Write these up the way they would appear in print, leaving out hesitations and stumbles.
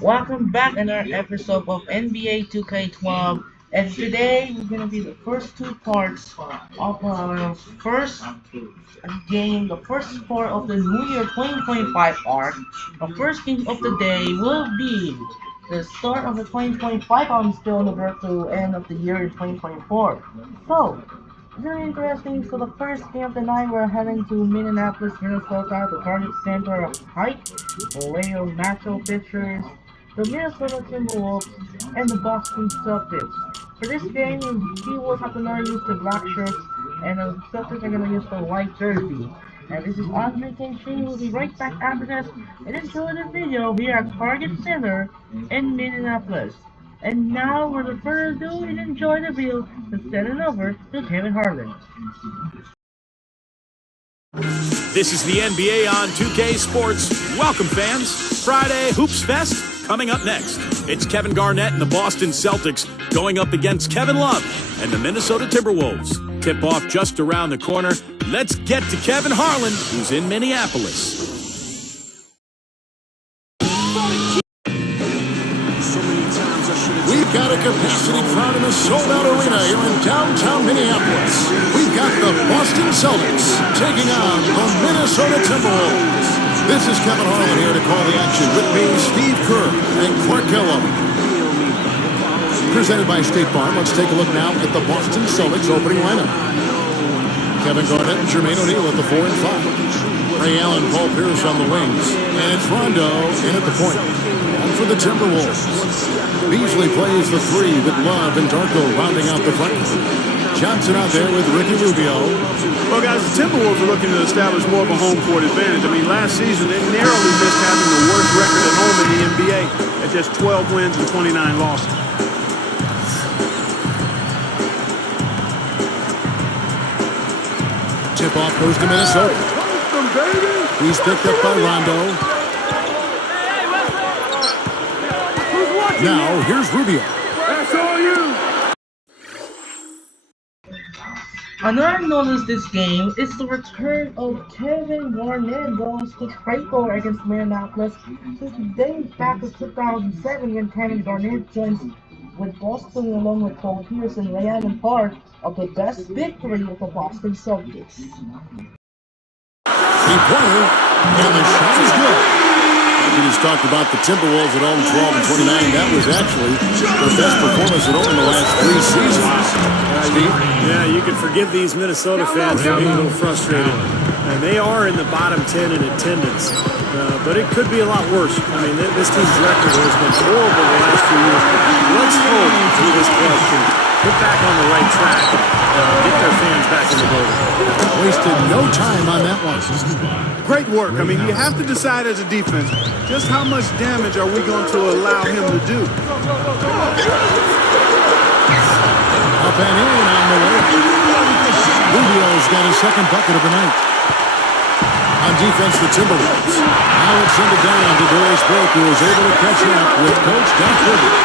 Welcome back another episode of NBA 2K12, and today we're gonna be the first two parts of our first game, the first part of the New Year 2025 arc. The first game of the day will be the start of the 2025 until the end of the year in 2024. So, very interesting. So the first game of the night, we're heading to Minneapolis, Minnesota, the Target Center of Pike, Leo Natural Pictures, the Minnesota Timberwolves, and the Boston Celtics. For this game, the T-Wolves are gonna use the black shirts, and the Celtics are gonna use the white jersey. And this is Andre King. We'll be right back after this, and enjoy the video here at Target Center in Minneapolis. And now, without further ado, and enjoy the video, let's send it over to Kevin Harlan. This is the NBA on 2K Sports. Welcome, fans. Friday Hoops Fest coming up next. It's Kevin Garnett and the Boston Celtics going up against Kevin Love and the Minnesota Timberwolves. Tip-off just around the corner. Let's get to Kevin Harlan, who's in Minneapolis. We've got a capacity crowd in a sold-out arena here in downtown Minneapolis. We've got the Boston Celtics taking on the Minnesota Timberwolves. This is Kevin Harlan here to call the action with me, Steve Kerr and Clark Kellogg. Presented by State Farm, let's take a look now at the Boston Celtics opening lineup. Kevin Garnett and Jermaine O'Neal at the 4 and 5. Ray Allen, Paul Pierce on the wings. And it's Rondo in at the point. And for the Timberwolves, Beasley plays the 3 with Love and Darko rounding out the front. Johnson out there with Ricky Rubio. Well, guys, the Timberwolves are looking to establish more of a home court advantage. I mean, last season, they narrowly missed having the worst record at home in the NBA at just 12 wins and 29 losses. Tip-off goes to Minnesota. He's picked up by Rondo. Now, here's Rubio. That's all you. Another notice this game is the return of Kevin Garnett goes to Traco against Minneapolis. This dates back to 2007 when Kevin Garnett joins with Boston along with Paul Pierce and Ray Allen, part of the best victory of the Boston Celtics. Three-pointer, and the shot is good. We just talked about the Timberwolves at home 12 and 29. That was actually their best performance at home in the last 3 seasons. Steve? Yeah, you can forgive these Minnesota fans for being a little frustrated. And they are in the bottom 10 in attendance. But it could be a lot worse. I mean, this team's record has been horrible the last few years. Let's hope this club can get back on the right track and get their fans back in the building. Wasted no time on that one. Great work. I mean, you have to decide as a defense, just how much damage are we going to allow him to do? Up and in on the way. Rubio's got his second bucket of the night. On defense, the Timberwolves. Now it's sent it down to Doris Burke, who was able to catch up with Coach Doc Rivers.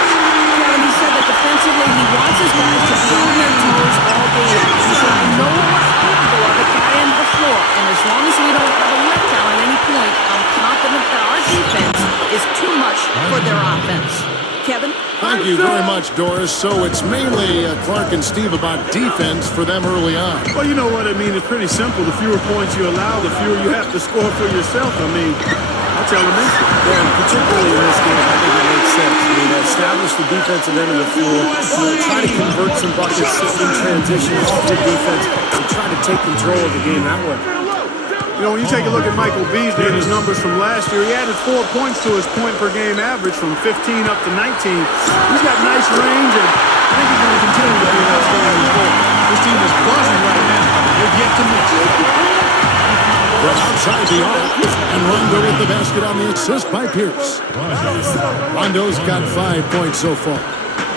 And he said that defensively, he wants his guys to be on their toes all day. He said, we know what's capable of at that end of the floor. And as long as we don't have a letdown at any point, I'm confident that our defense is too much for their offense. Kevin? Thank you very much, Doris. So it's mainly Clark and Steve about defense for them early on. Well, you know what I mean. It's pretty simple. The fewer points you allow, the fewer you have to score for yourself. I mean, that's elementary. Yeah, particularly in this game, I think it makes sense. I mean, establish the defensive end of the floor, try to convert some buckets in transition off the defense, and try to take control of the game that way. You know, when you take a look at Michael Beasley and his numbers from last year, he added 4 points to his point-per-game average from 15 up to 19. He's got nice range, and I think he's going to continue to be an outstanding player. This team is buzzing right now. They've yet to miss. From outside the arc, and Rondo with the basket on the assist by Pierce. Rondo's got 5 points so far.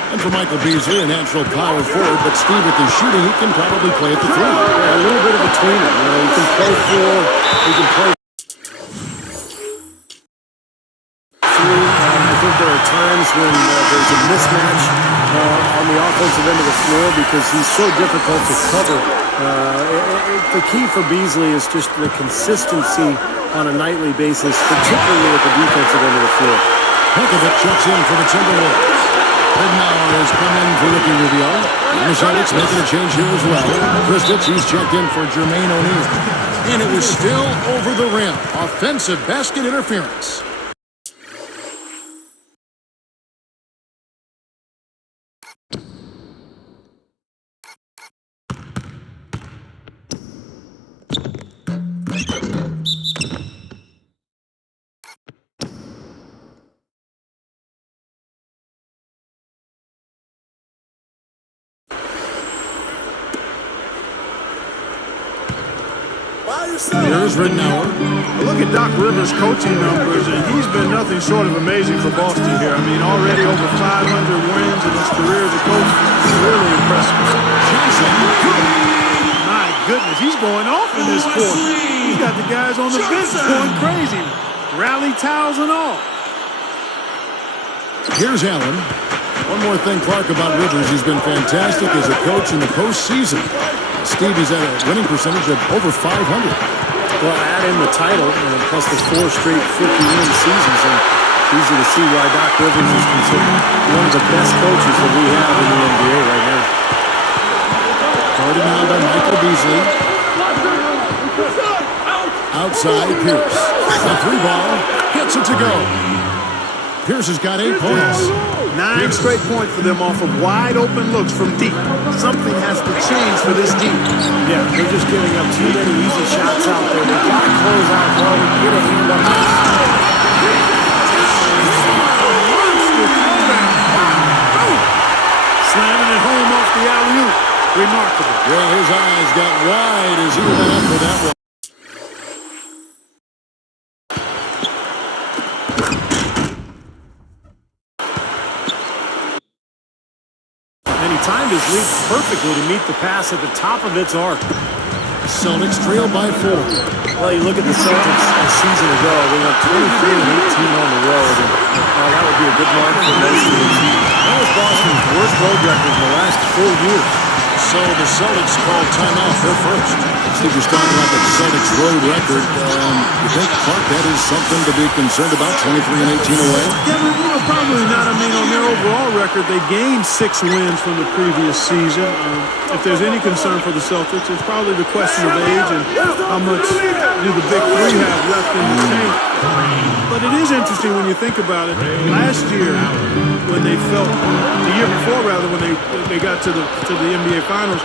And for Michael Beasley, a natural power forward, but Steve, with the shooting, he can probably play at the 3. Yeah, a little bit of a tweener. You know, he can play 4, he can play 3. I think there are times when there's a mismatch on the offensive end of the floor because he's so difficult to cover. The key for Beasley is just the consistency on a nightly basis, particularly at the defensive end of the floor. Pekovic checks in for the Timberwolves. Ridnour has come in for Ricky Rubio. And the Celtics making a change here as well. Kristaps, he's checked in for Jermaine O'Neal. And it was still over the rim. Offensive basket interference. Here's Ridnour. Look at Doc Rivers' coaching numbers, and he's been nothing short of amazing for Boston here. I mean, already over 500 wins in his career as a coach. Really impressive. My goodness, he's going off in this quarter. He's got the guys on the bench going crazy. Rally towels and all. Here's Allen. One more thing, Clark, about Rivers. He's been fantastic as a coach in the postseason. Steve, he's at a winning percentage of over 500. Well, add in the title and plus the 4 straight 50-win seasons, and it's easy to see why Doc Rivers is considered one of the best coaches that we have in the NBA right now. Guarded now by Michael Beasley. Outside, Pierce. The 3-ball gets it to go. Pierce has got 8 points. 9 straight points for them off of wide open looks from deep. Something has to change for this team. Yeah, they're just giving up too many easy shots out there. They've got to close out hard and get a hand up. Slamming it home off the alley-oop. Remarkable. Well, his eyes got wide as he went up for that one. Timed his lead perfectly to meet the pass at the top of its arc. Celtics trail by 4. Well, you look at the Celtics a season ago, they went 23-18 on the road, and that would be a good mark for most teams. That was Boston's worst road record in the last 4 years. So the Celtics called timeout. They're first. Steve was talking about the Celtics road record. You think, Clark, that is something to be concerned about, 23-18 away? Yeah, but probably not. I mean, on their overall record, they gained 6 wins from the previous season. If there's any concern for the Celtics, it's probably the question of age and how much do the big three have left in the tank. But it is interesting when you think about it. Last year, when they felt, the year before rather, when they got to the NBA Finals,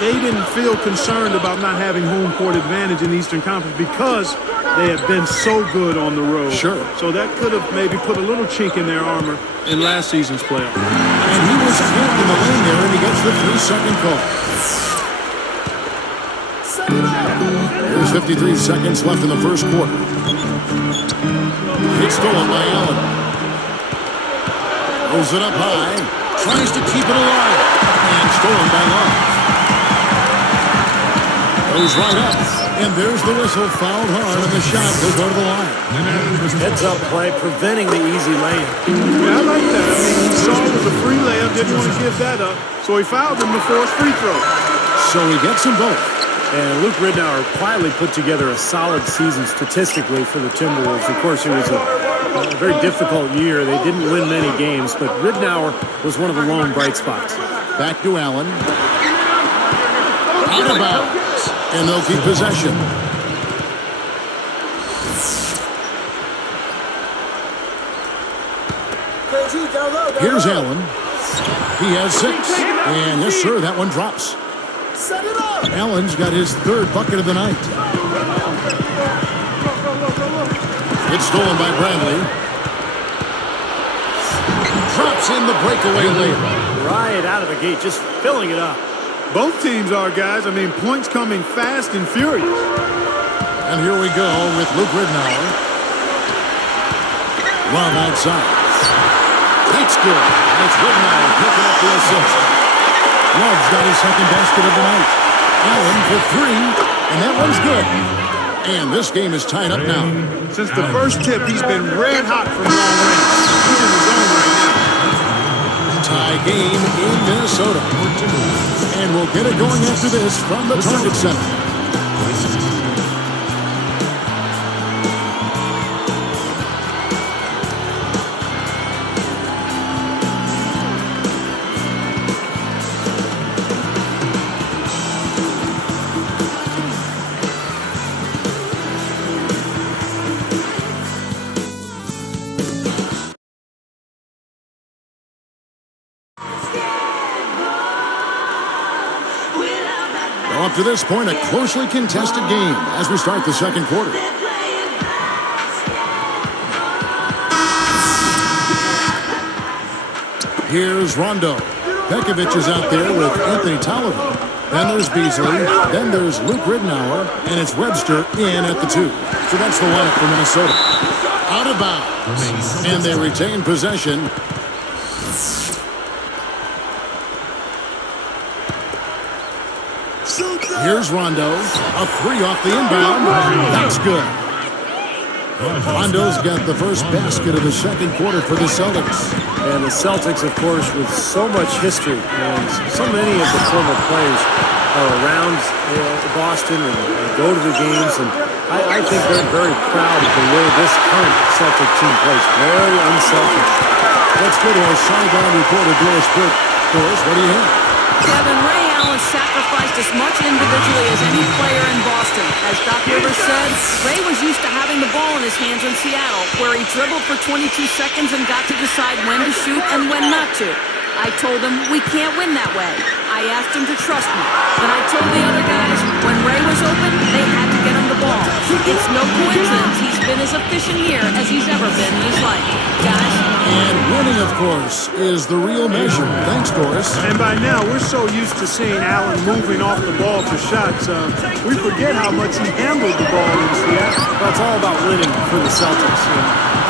they didn't feel concerned about not having home court advantage in the Eastern Conference because they had been so good on the road. Sure. So that could have maybe put a little chink in their armor in last season's playoff. And he was killed in the lane there, and he gets the 3-second call. There's 53 seconds left in the first quarter. It's stolen by Allen. Throws it up high. Tries to keep it alive. And stolen by Love. Goes right up. And there's the whistle. Fouled hard, and the shot will go to the line. Heads-up play, preventing the easy layup. Yeah, I like that. I mean, he saw it was a free layup, didn't want to give that up, so he fouled him before his free throw. So he gets them both. And Luke Ridnour quietly put together a solid season statistically for the Timberwolves. Of course, it was a very difficult year. They didn't win many games, but Ridnour was one of the lone bright spots. Back to Allen. Out of bounds. And they'll keep possession. Here's Allen. He has 6. And yes, sir, that one drops. Allen's got his 3rd bucket of the night. It's stolen by Bradley. Drops in the breakaway layup. Right out of the gate, just filling it up. Both teams are, guys. I mean, points coming fast and furious. And here we go with Luke Ridnour. Love outside. It's good. And it's Ridnour picking up the assist. Love's got his 2nd basket of the night. Allen for 3, and that one's good. And this game is tied up now. Since the first tip, he's been red hot from long range. He's in the zone right now. Tie game in Minnesota. And we'll get it going after this from the Target Center. to this point, a closely contested game as we start the second quarter. Here's Rondo. Pekovic is out there with Anthony Tolliver. Then there's Beasley. Then there's Luke Ridnour. And it's Webster in at the 2. So that's the lineup for Minnesota. Out of bounds. And they retain possession. Here's Rondo. A 3 off the inbound. That's good. Rondo's got the first basket of the second quarter for the Celtics. And the Celtics, of course, with so much history, and so many of the former players are around Boston and go to the games, and I think they're very proud of the way this current Celtic team plays. Very unselfish. Let's go to our sideline reporter, Doris Burke. Doris, what do you have? Kevin, Ray Allen sacrificed as much individually as any player in Boston. As Doc Rivers said, Ray was used to having the ball in his hands in Seattle, where he dribbled for 22 seconds and got to decide when to shoot and when not to. I told him, we can't win that way. I asked him to trust me. Then I told the other guys, when Ray was open, they had to get him the ball. It's no coincidence he's been as efficient here as he's ever been in his life. Guys. And winning, of course, is the real measure. Thanks, Doris. And by now, we're so used to seeing Allen moving off the ball for shots, we forget how much he handled the ball in Seattle. That's all about winning for the Celtics.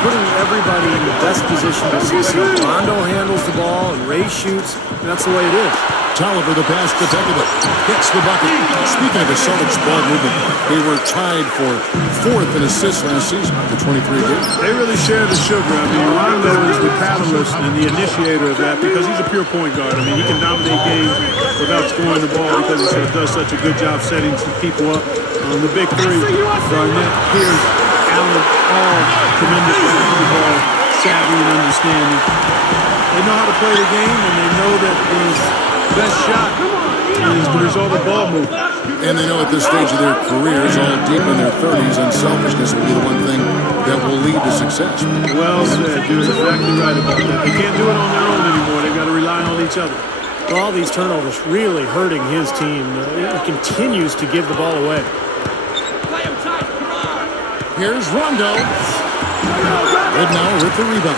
Putting everybody in the best position to succeed. Rondo handles the ball and Ray shoots. That's the way it is. Tolliver, the pass to Pekovic. Gets the bucket. Speaking of the Celtics ball movement, they were tied for 4th in assists last season after 23 games. They really share the sugar. I mean, Rondo is the catalyst and the initiator of that because he's a pure point guard. I mean, he can dominate games without scoring the ball because he does such a good job setting some people up. On the big 3, Garnett, Pierce, Allen, all tremendous basketball savvy and understanding. They know how to play the game, and they know that the best shot is the result of ball movement. And they know at this stage of their careers, all deep in their 30s, unselfishness will be the one thing that will lead to success. Well said. You're exactly right about that. They can't do it on their own anymore. They've got to rely on each other. Well, all these turnovers really hurting his team. He continues to give the ball away. Here's Rondo. Ridnour with the rebound.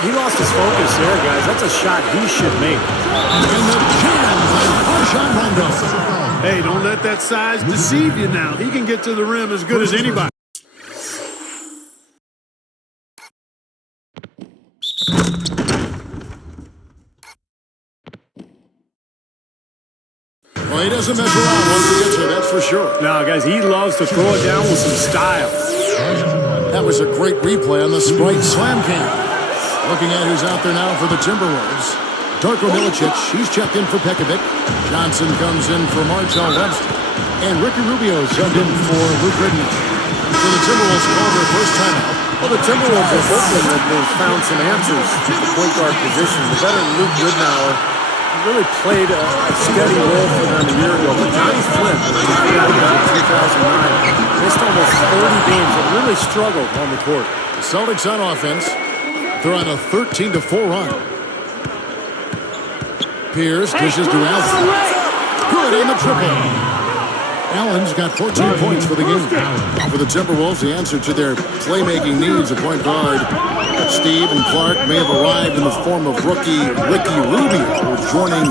He lost his focus there, guys. That's a shot he should make. And the jam by Rajon Rondo. Hey, don't let that size deceive you now. He can get to the rim as good as anybody. Well, he doesn't mess around once he gets there, that's for sure. No, guys, he loves to throw it down with some style. That was a great replay on the Sprite Slam Cam. Looking at who's out there now for the Timberwolves. Darko Milicic, he's checked in for Pekovic. Johnson comes in for Martel Webster. And Ricky Rubio subbed in for Luke Ridnour. So the Timberwolves call their first timeout. Well, the Timberwolves are hoping that they've found some answers at the point guard position. The veteran Luke Ridnour really played a steady role for them a year ago. But Johnny Flynn, who got him in 2009, missed almost 30 games and really struggled on the court. The Celtics on offense. They're on a 13-4 run. Pierce dishes to Allen. Good on the triple. Allen's got 14 points for the game. For the Timberwolves, the answer to their playmaking needs, a point guard, Steve and Clark, may have arrived in the form of rookie Ricky Rubio, joining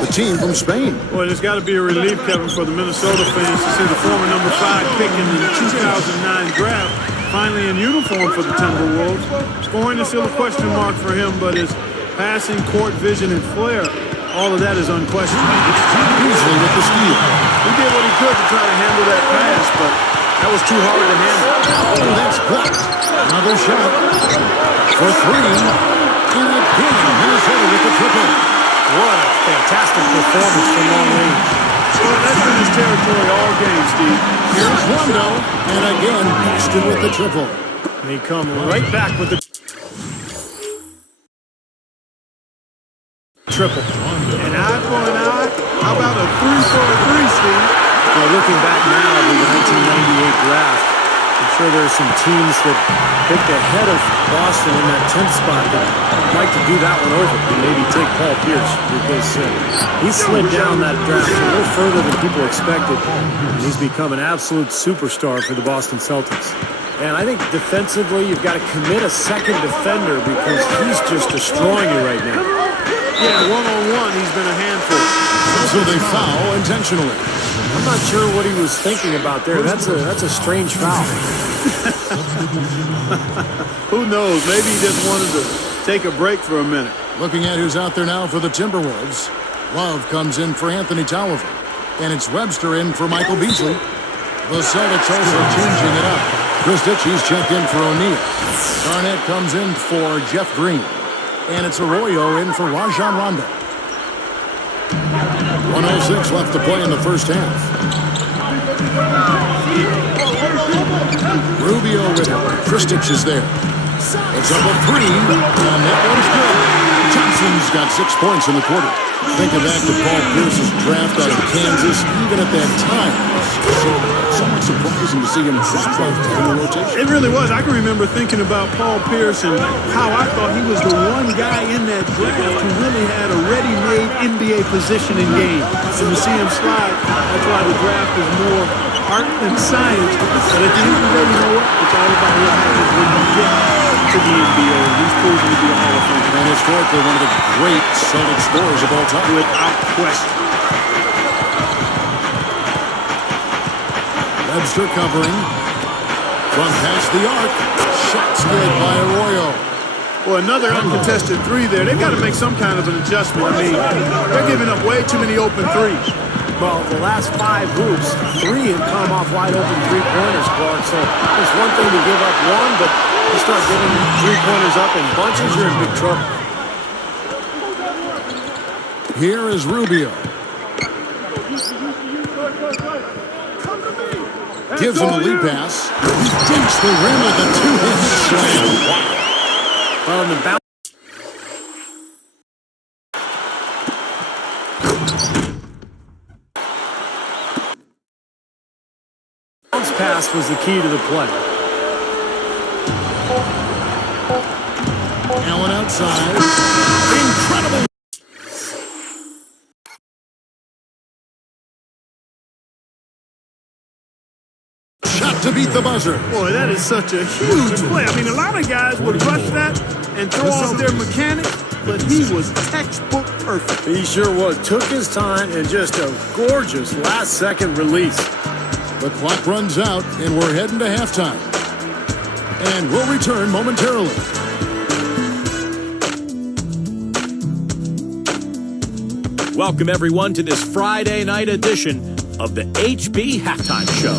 the team from Spain. Well, it's got to be a relief, Kevin, for the Minnesota fans to see the former number 5 pick in the 2009 draft finally in uniform for the Timberwolves. Scoring is still a question mark for him, but his passing, court vision, and flair, all of that is unquestioned. Usually with the steal. He did what he could to try to handle that pass, but that was too hard to handle. Oh, that's blocked. Another shot for 3. And again, Minnesota with the triple. What a fantastic performance from long range. Well, that's been his territory all game, Steve. Here's Rondo, and again, Boston with the triple. They come right back with the triple. An eye for an eye. How about a 3 for a 3, Steve? Now, looking back now to the 1998 draft, I'm sure there are some teams that picked ahead of Boston in that 10th spot that would like to do that one over and maybe take Paul Pierce because he slid down that draft a little further than people expected. And he's become an absolute superstar for the Boston Celtics. And I think defensively, you've got to commit a second defender because he's just destroying you right now. Yeah, one-on-one, he's been a handful. So they foul intentionally. I'm not sure what he was thinking about there. That's a strange foul. Who knows? Maybe he just wanted to take a break for a minute. Looking at who's out there now for the Timberwolves. Love comes in for Anthony Tolliver. And it's Webster in for Michael Beasley. The Celtics also changing it up. Chris Ditchy's checked in for O'Neal. Garnett comes in for Jeff Green. And it's Arroyo in for Rajon Rondo. 1:06 left to play in the first half. Rubio with it. Kristich is there. It's up a three, and that one's good. Johnson's got 6 points in the quarter. Thinking back to Paul Pierce's draft out of Kansas, even at that time, somewhat surprising to see him drop like that in the rotation. It really was. I can remember thinking about Paul Pierce and how I thought he was the one guy in that draft who really had a ready-made NBA position in game. And to see him slide, that's why the draft is more art than science. But at the end of the day, you know what? It's all about what happens when you get to the NBA. He's proven to be a Hall of Famer. And historically, one of the great Celtic scorers of all time. Without question. Webster covering. From past the arc. Shots good by Arroyo. Well, another uncontested three there. They've got to make some kind of an adjustment. I mean, they're giving up way too many open threes. Well, the last 5 hoops, 3 have come off wide open three-pointers, Clark. So it's one thing to give up one, but you start giving three-pointers up in bunches, you're in big trouble. Here is Rubio. Gives him a lead pass. He dinks the rim with a 2-handed slam. Well, in the bounce pass was the key to the play. Allen outside. Incredible. Shot to beat the buzzer. Boy, that is such a huge play. I mean, a lot of guys would rush that and throw off their mechanics, but he was textbook perfect. He sure was. Took his time and just a gorgeous last-second release. The clock runs out, and we're heading to halftime. And we'll return momentarily. Welcome, everyone, to this Friday night edition of the HB Halftime Show.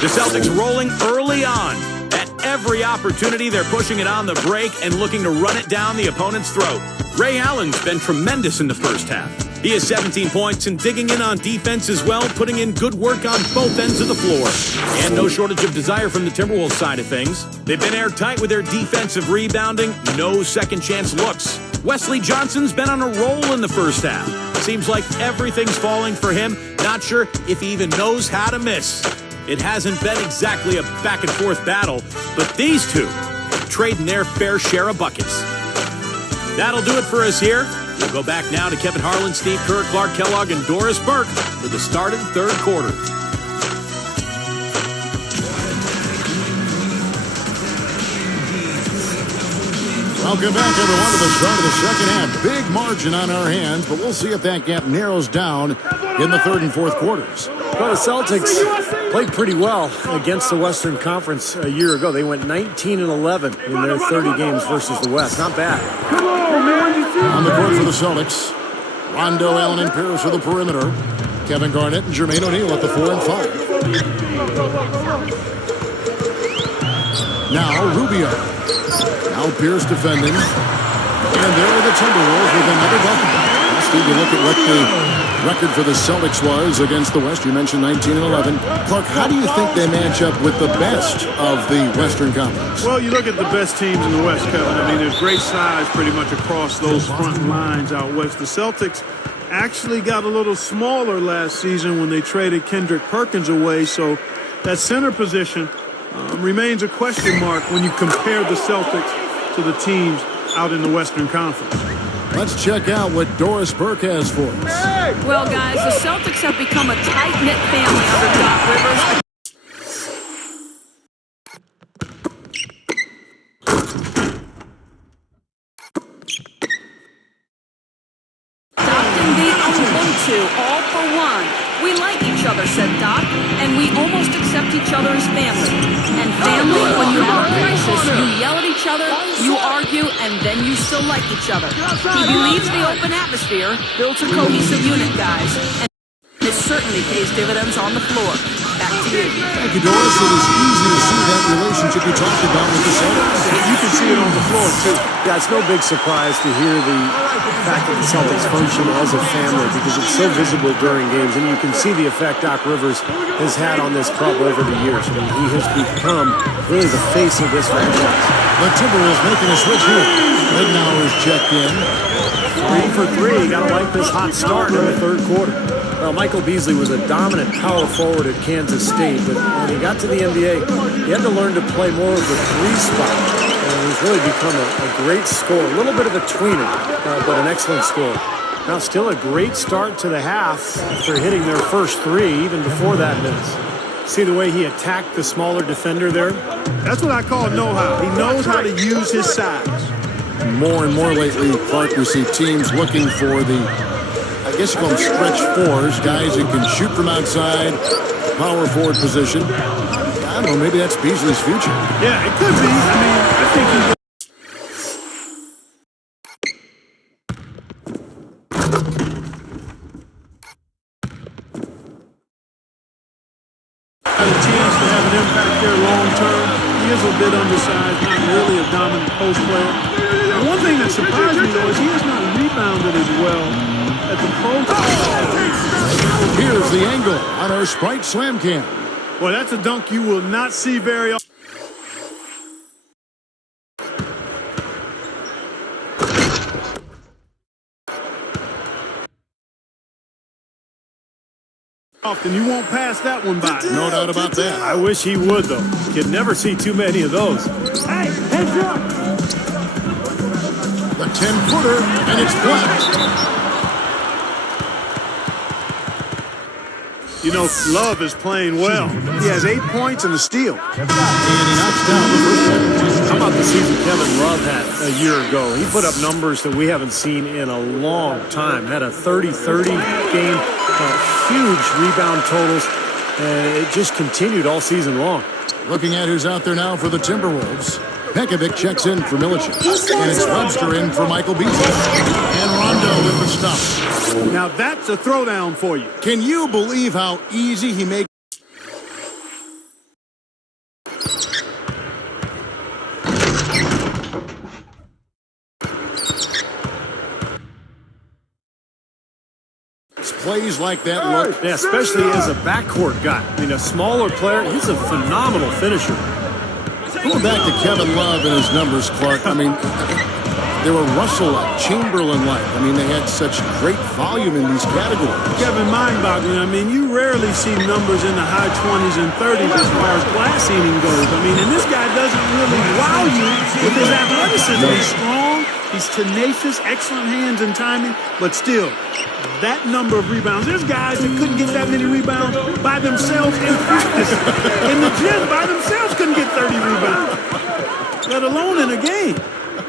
The Celtics rolling early on. At every opportunity, they're pushing it on the break and looking to run it down the opponent's throat. Ray Allen's been tremendous in the first half. He has 17 points and digging in on defense as well, putting in good work on both ends of the floor. And no shortage of desire from the Timberwolves side of things. They've been airtight with their defensive rebounding, no second chance looks. Wesley Johnson's been on a roll in the first half. Seems like everything's falling for him. Not sure if he even knows how to miss. It hasn't been exactly a back-and-forth battle, but these two trading their fair share of buckets. That'll do it for us here. We'll go back now to Kevin Harlan, Steve Kerr, Clark Kellogg, and Doris Burke for the start of the third quarter. Welcome back, everyone, to the start of the second half. Big margin on our hands, but we'll see if that gap narrows down in the third and fourth quarters. Well, the Celtics played pretty well against the Western Conference a year ago. They went 19-11 in their 30 games versus the West. Not bad. On the court for the Celtics, Rondo, Allen, and Pierce for the perimeter. Kevin Garnett and Jermaine O'Neal at the 4 and 5. Now Rubio. Now Pierce defending. And there are the Timberwolves with another bucket. Steve, you look at what the record for the Celtics was against the West. You mentioned 19-11. Clark, how do you think they match up with the best of the Western Conference? Well, you look at the best teams in the West, Kevin. I mean, there's great size pretty much across those front lines out west. The Celtics actually got a little smaller last season when they traded Kendrick Perkins away, so that center position remains a question mark when you compare the Celtics to the teams out in the Western Conference. Let's check out what Doris Burke has for us. Well, guys, the Celtics have become a tight-knit family under Doc Rivers. Adopting the Ubuntu, all for one. We like each other, said Doc, and we almost accept each other as family. And family, when you have a crisis, you yell at each other, you argue, and then you still like each other. He believes the open atmosphere builds a cohesive unit, guys. And it certainly pays dividends on the floor. Back to you. Thank you, Doris. It was easy to see that relationship you talked about with the Celtics. You can see it on the floor, too. Yeah, it's no big surprise to hear the fact that the Celtics function as a family because it's so visible during games, and you can see the effect Doc Rivers has had on this club over the years. I mean, he has become really the face of this franchise. The Timberwolves making a switch here. Ridnour's checked in. 3 for 3. Got to like this hot start in the third quarter. Well, Michael Beasley was a dominant power forward at Kansas State, but when he got to the NBA, he had to learn to play more of the 3 spot. And he's really become a great scorer. A little bit of a tweener, but an excellent scorer. Now, still a great start to the half after hitting their first 3, even before that miss. See the way he attacked the smaller defender there? That's what I call know-how. He knows how to use his size. More and more lately, Clark, we see teams looking for the, I guess you call them stretch fours, guys who can shoot from outside, power forward position. I don't know, maybe that's Beasley's future. Yeah, it could be. I mean, I think he has a chance to have an impact there long term. He is a bit undersized, not really a dominant post player. And one thing that surprised me, though, is he has not rebounded as well at the post. Here's the angle on our Sprite Slam Cam. Well, that's a dunk you will not see very often. You won't pass that one by. No doubt about that. I wish he would, though. You'd never see too many of those. Hey, heads up! The 10-footer, and it's blocked. You know, Love is playing well. He has 8 points and a steal. And he knocks down the first one. How about the season Kevin Love had a year ago? He put up numbers that we haven't seen in a long time. Had a 30-30 game, huge rebound totals, and it just continued all season long. Looking at who's out there now for the Timberwolves. Pekovic checks in for Milicic. And it's Webster in for Michael Beasley. And Rondo with the stop. Now that's a throwdown for you. Can you believe how easy he makes? Plays like that look. Yeah, especially as a backcourt guy. I mean, a smaller player, he's a phenomenal finisher. Going back to Kevin Love and his numbers, Clark, I mean, they were Russell-like, Chamberlain-like. I mean, they had such great volume in these categories. Kevin, mind-boggling. I mean, you rarely see numbers in the high 20s and 30s as far as glass eating goes. I mean, and this guy doesn't really wow you with his athleticism. He's strong, he's tenacious, excellent hands and timing, but still, that number of rebounds. There's guys that couldn't get that many rebounds by themselves in practice. In the gym, by themselves couldn't get 30 rebounds, let alone in a game.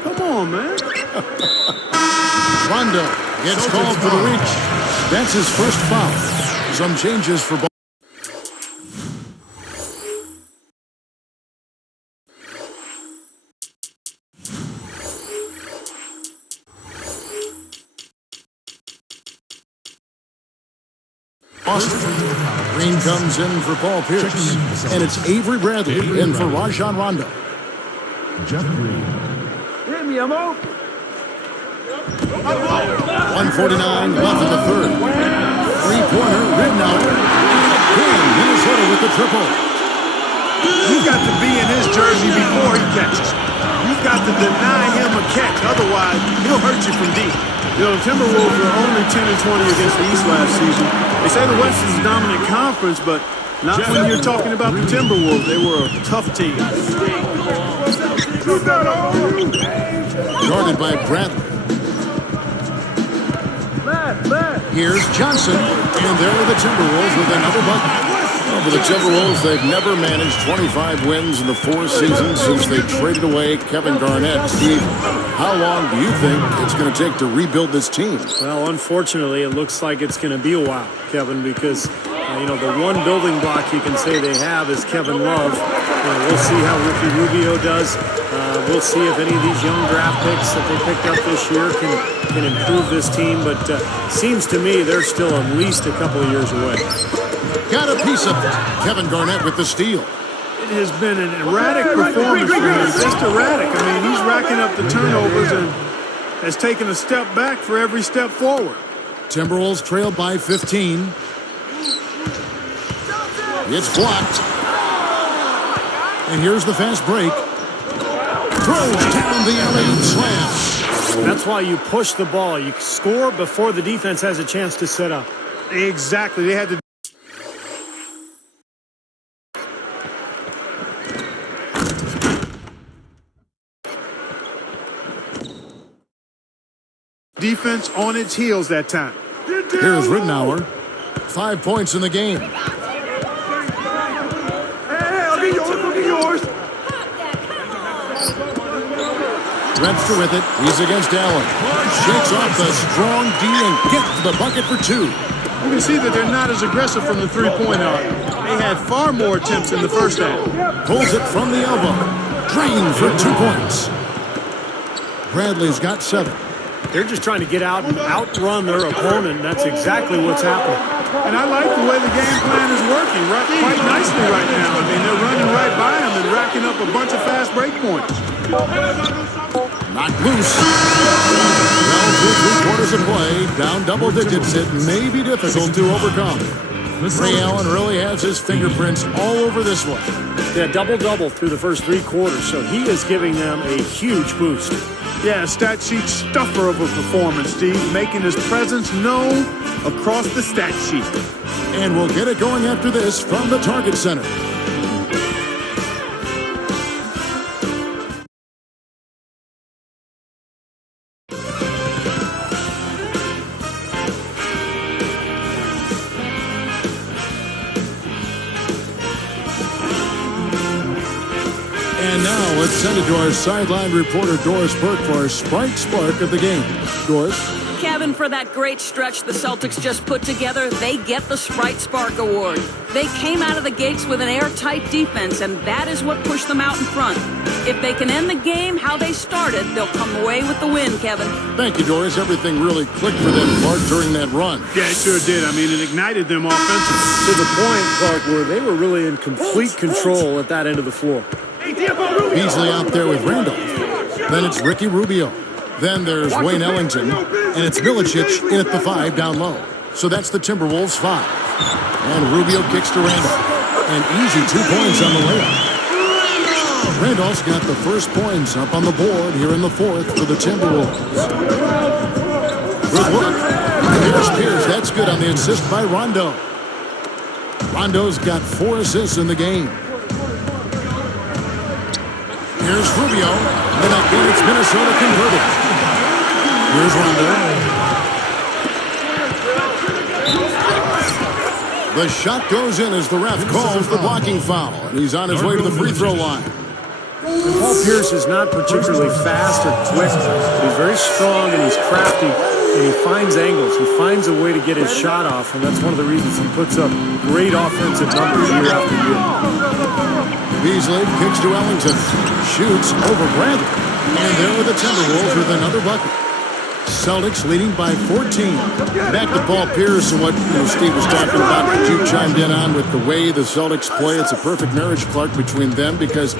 Come on, man. Rondo gets called for the reach. That's his first foul. Some changes for Boston. Green comes in for Paul Pierce. And it's Avery Bradley in for Rajon Rondo. Jeff Green. 1:49 left in the third. Three-pointer, Ridnour. Green, Minnesota with the triple. You've got to be in his jersey before he catches. You've got to deny him a catch. Otherwise, he'll hurt you from deep. You know, the Timberwolves were only 10-20 against the East last season. They say the West is a dominant conference, but Not when you're talking about the Timberwolves. They were a tough team. Guarded by Bradley. Here's Johnson, and there are the Timberwolves with another bucket. For the Timberwolves, they've never managed 25 wins in the 4 seasons since they traded away Kevin Garnett. Steve, how long do you think it's going to take to rebuild this team? Well, unfortunately, it looks like it's going to be a while, Kevin, because, the one building block you can say they have is Kevin Love. We'll see how Ricky Rubio does. We'll see if any of these young draft picks that they picked up this year can improve this team. But seems to me they're still at least a couple of years away. Got a piece of it. Kevin Garnett with the steal. It has been an erratic performance for him. Just erratic. I mean, he's racking up the turnovers and has taken a step back for every step forward. Timberwolves trail by 15. It's blocked. And here's the fast break. Throws down the alley-oop slam. That's why you push the ball. You score before the defense has a chance to set up. Exactly. They had to defense on its heels that time. Here's Rittenauer. 5 points in the game. Hey, I'll get yours. Webster with it. He's against Allen. Shakes off the strong D and gets the bucket for 2. You can see that they're not as aggressive from the three-point arc. They had far more attempts in the first half. Pulls it from the elbow. Drained for 2 points. Bradley's got 7. They're just trying to get out and outrun their opponent. That's exactly what's happening. And I like the way the game plan is working quite nicely right now. I mean, they're running right by him and racking up a bunch of fast break points. Knocked loose. Well, through 3/4 of play, down double digits, it may be difficult to overcome. Ray Allen really has his fingerprints all over this one. Yeah, double-double through the first 3 quarters, so he is giving them a huge boost. Yeah, stat sheet stuffer of a performance, Steve, making his presence known across the stat sheet. And we'll get it going after this from the Target Center. And now let's send it to our sideline reporter, Doris Burke, for our Sprite Spark of the game. Doris? Kevin, for that great stretch the Celtics just put together, they get the Sprite Spark Award. They came out of the gates with an airtight defense, and that is what pushed them out in front. If they can end the game how they started, they'll come away with the win, Kevin. Thank you, Doris. Everything really clicked for them, Clark, during that run. Yeah, it sure did. I mean, it ignited them offensively. To the point, Clark, where they were really in complete control at that end of the floor. Beasley out there with Randolph. Then it's Ricky Rubio. Then there's Wayne Ellington. And it's Milicic in at the 5 down low. So that's the Timberwolves 5. And Rubio kicks to Randolph. An easy 2 points on the layup. Randolph's got the first points up on the board here in the 4th for the Timberwolves. Good work. Here's Pierce. That's good on the assist by Rondo. Rondo's got 4 assists in the game. Here's Rubio, and again it's Minnesota converted. Here's Rondo. The shot goes in as the ref calls the blocking foul, and he's on his way to the free throw line. Paul Pierce is not particularly fast or quick, but he's very strong and he's crafty, and he finds angles. He finds a way to get his shot off, and that's one of the reasons he puts up great offensive numbers year after year. Beasley kicks to Ellington, shoots over Bradley, and there are the Timberwolves with another bucket. Celtics leading by 14. Back to Paul Pierce and what Steve was talking about, that you chimed in on with the way the Celtics play. It's a perfect marriage, Clark, between them because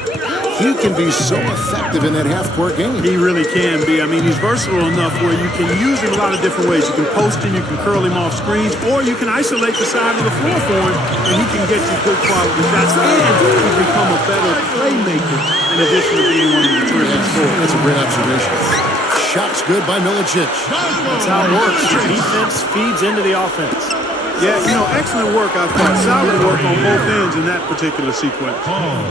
he can be so effective in that half-court game. He really can be. I mean, he's versatile enough where you can use him a lot of different ways. You can post him, you can curl him off screens, or you can isolate the side of the floor for him, and he can get you good quality shots and he can become a better playmaker in addition to being one of the terrific scorers. That's a great observation. Shots good by Milicic. That's how it works. The defense feeds into the offense. Yeah, excellent work, I thought. Solid work on both ends in that particular sequence.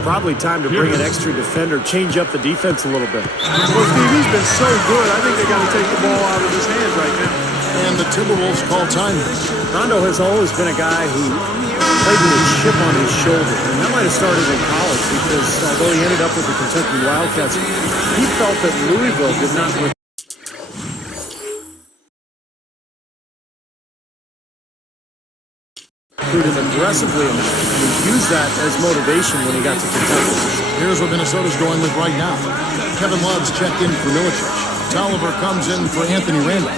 Probably time to bring an extra defender, change up the defense a little bit. Well, Steve, he's been so good. I think they got to take the ball out of his hands right now. And the Timberwolves call time. Rondo has always been a guy who played with a chip on his shoulder, and that might have started in college because although he ended up with the Kentucky Wildcats, he felt that Louisville did not recruit him aggressively enough, and he used that as motivation when he got to Kentucky. Here's what Minnesota's going with right now. Kevin Love's checked in for Milicic. Tolliver comes in for Anthony Randolph.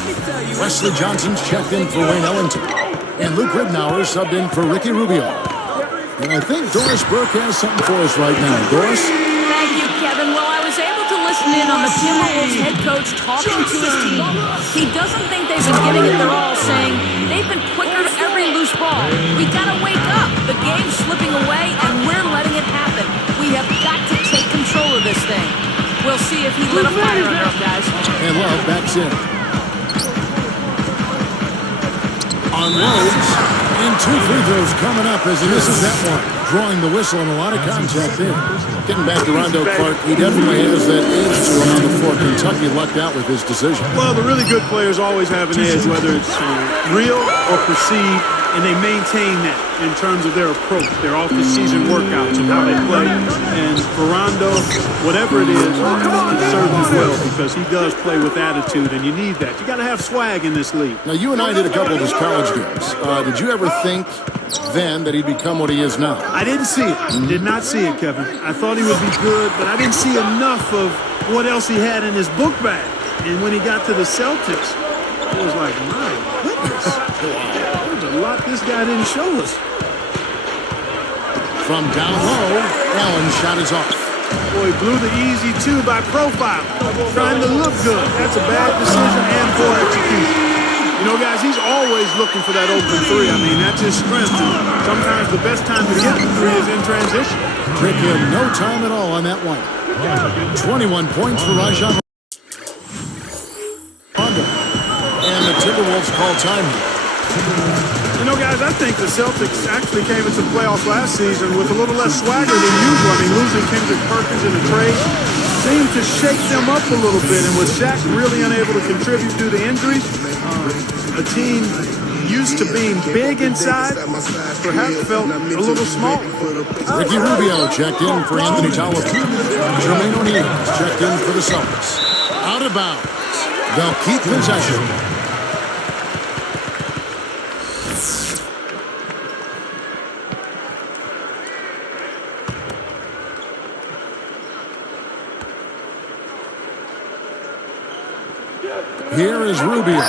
Wesley Johnson's checked in for Wayne Ellington. And Luke Ridnour subbed in for Ricky Rubio. And I think Doris Burke has something for us right now. Doris? Thank you, Kevin. Well, I was able to listen in on the Timberwolves head coach talking to his team. He doesn't think they've been giving it their all, saying they've been quicker to every loose ball. We gotta wake up. The game's slipping away, and we're letting it happen. We have got to take control of this thing. We'll see if he lit a fire under him, guys. And Love backs in. On Rhodes. And 2 free throws coming up as he misses that one. Drawing the whistle and a lot of contact there. Getting back to Rondo Clark, he definitely has that edge to him on the floor. Kentucky lucked out with his decision. Well, the really good players always have an edge, whether it's real or perceived, and they maintain that in terms of their approach, their off-the-season workouts and how they play. And for Rondo, whatever it is, it serves him well because he does play with attitude, and you need that. You got to have swag in this league. Now, you and I did a couple of his college games. Did you ever think then that he'd become what he is now? I didn't see it. Did not see it, Kevin. I thought he would be good, but I didn't see enough of what else he had in his book bag. And when he got to the Celtics, it was like, my goodness. There's a lot this guy didn't show us. From down low, Allen's shot is off. Boy, he blew the easy 2 by profile. Trying to look good. That's a bad decision and poor execution. Guys, he's always looking for that open 3. I mean, that's his strength. And sometimes the best time to get the 3 is in transition. Took him no time at all on that one. 21 points for Rajon Rondo. And the Timberwolves call time. Guys, I think the Celtics actually came into the playoffs last season with a little less swagger than usual. I mean, losing Kendrick Perkins in the trade seemed to shake them up a little bit. And with Shaq really unable to contribute due to injuries, a team used to being big inside perhaps felt a little small. Ricky Rubio checked in for Anthony Tolliver. Jermaine O'Neal checked in for the Celtics. Out of bounds. They'll keep possession. Here is Rubio.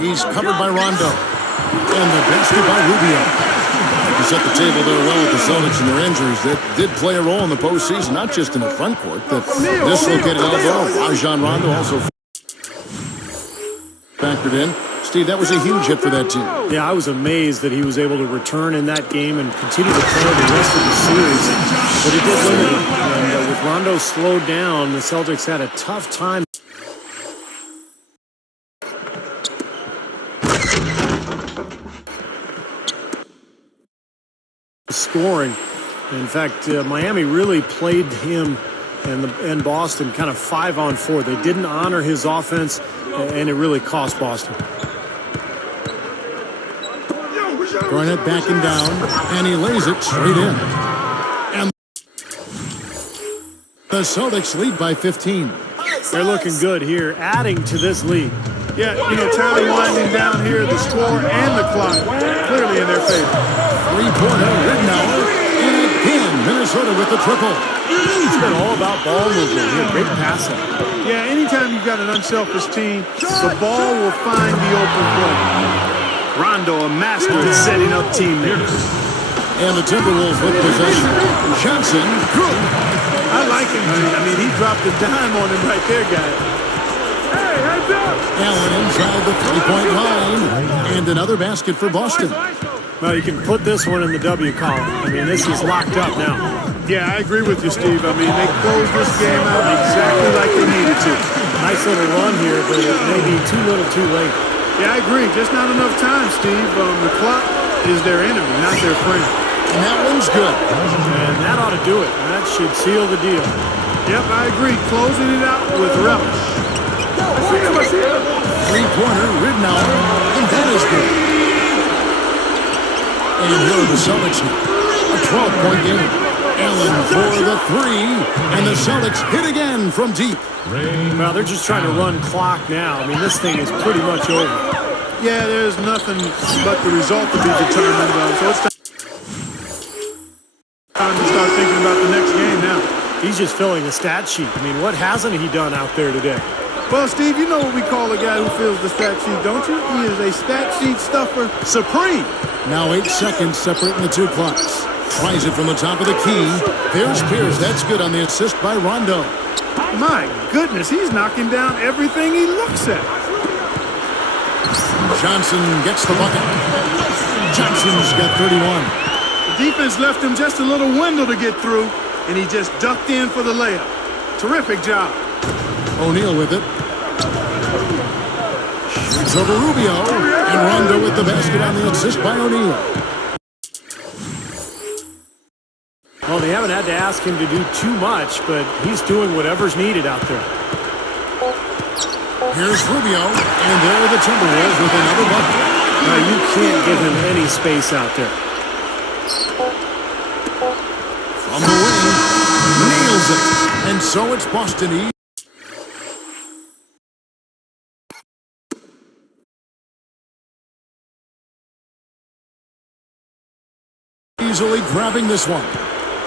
He's covered by Rondo. And the basket by Rubio. He set the table there well with the Celtics and their injuries that did play a role in the postseason, not just in the front court. The dislocated elbow, Rajon Rondo also factored in. Steve, that was a huge hit for that team. Yeah, I was amazed that he was able to return in that game and continue to play the rest of the series. But it did limit him. And with Rondo slowed down, the Celtics had a tough time scoring. In fact, Miami really played him and Boston kind of 5-on-4. They didn't honor his offense, and it really cost Boston. Garnett backing down, and he lays it straight in. And the Celtics lead by 15. They're looking good here, adding to this lead. Yeah, time winding down here, the score and the clock clearly in their favor. Three-pointer, Ridnour, and again, Minnesota with the triple. It's been all about ball movement here, great passing. Yeah, anytime you've got an unselfish team, the ball will find the open play. Rondo, a master at setting up teammates. And the Timberwolves with possession. Johnson, good. I like him. I mean, he dropped a dime on him right there, guys. Hey, heads up! Allen inside the three-point line. And another basket for Boston. Well, you can put this one in the W column. I mean, this is locked up now. Yeah, I agree with you, Steve. I mean, they closed this game out exactly like they needed to. Nice little run here, but it may be too little too late. Yeah, I agree. Just not enough time, Steve. The clock is their enemy, not their friend. And that one's good. And that ought to do it. That should seal the deal. Yep, I agree. Closing it out with relish. Three-pointer, Ridnour, and that is good. And here are the Celtics now. A 12-point game. Allen for the three, and the Celtics hit again from deep. Well, they're just trying to run clock now. I mean, this thing is pretty much over. Yeah, there's nothing but the result to be determined. So it's time to start thinking about the next game now. He's just filling the stat sheet. I mean, what hasn't he done out there today? Well, Steve, you know what we call a guy who fills the stat sheet, don't you? He is a stat sheet stuffer supreme. Now 8 seconds separating the two clocks. Tries it from the top of the key. Here's Pierce. That's good on the assist by Rondo. My goodness, he's knocking down everything he looks at. Johnson gets the bucket. Johnson's got 31. The defense left him just a little window to get through, and he just ducked in for the layup. Terrific job. O'Neal with it. Shoots over Rubio. And Rondo with the basket on the assist by O'Neal. Well, they haven't had to ask him to do too much, but he's doing whatever's needed out there. Here's Rubio. And there are the Timberwolves with another bucket. Now, you can't give him any space out there. From the wing. Nails it. And so it's Boston easily grabbing this one.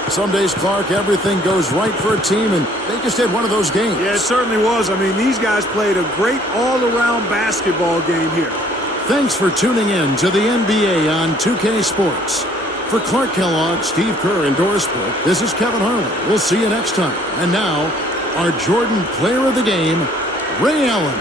Some days, Clark, everything goes right for a team, and they just had one of those games. Yeah, it certainly was. I mean, these guys played a great all-around basketball game here. Thanks for tuning in to the NBA on 2K Sports. For Clark Kellogg, Steve Kerr, and Doris Burke, this is Kevin Harlan. We'll see you next time. And now, our Jordan Player of the Game, Ray Allen.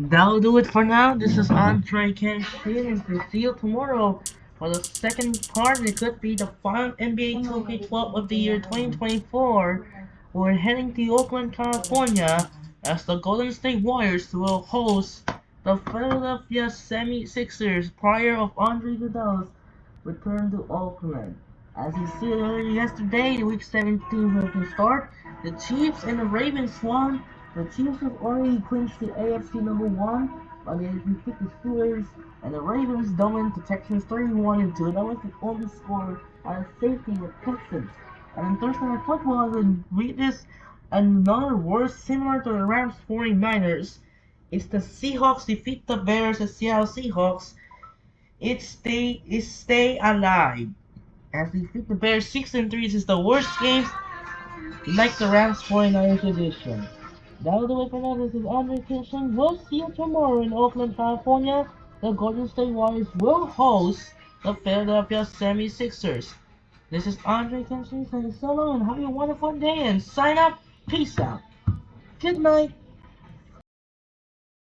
That'll do it for now. This is Andre Kenshin, and we'll see you tomorrow for the second part. It could be the final NBA 2K12 of the year 2024. We're heading to Oakland, California, as the Golden State Warriors will host the Philadelphia 76ers prior of Andre Iguodala's return to Oakland. As you see earlier yesterday, the Week 17 will start. The Chiefs and the Ravens won. The Chiefs have already clinched the AFC number 1, but they defeat the Steelers, and the Ravens dominate the Texans 31-2. That was the only score out of safety with Texans. And in Thursday Night Football, the weirdest another worse similar to the Rams 49ers. It's the Seahawks defeat the Bears, the Seattle Seahawks. Stay alive. As they defeat the Bears 6-3, this is the worst game like the Rams 49ers edition. That'll do it for now. This is Andre Kitchen. We'll see you tomorrow in Oakland, California. The Golden State Warriors will host the Philadelphia 76ers. This is Andre Kitchen saying so long and have a wonderful day and sign up. Peace out. Good night.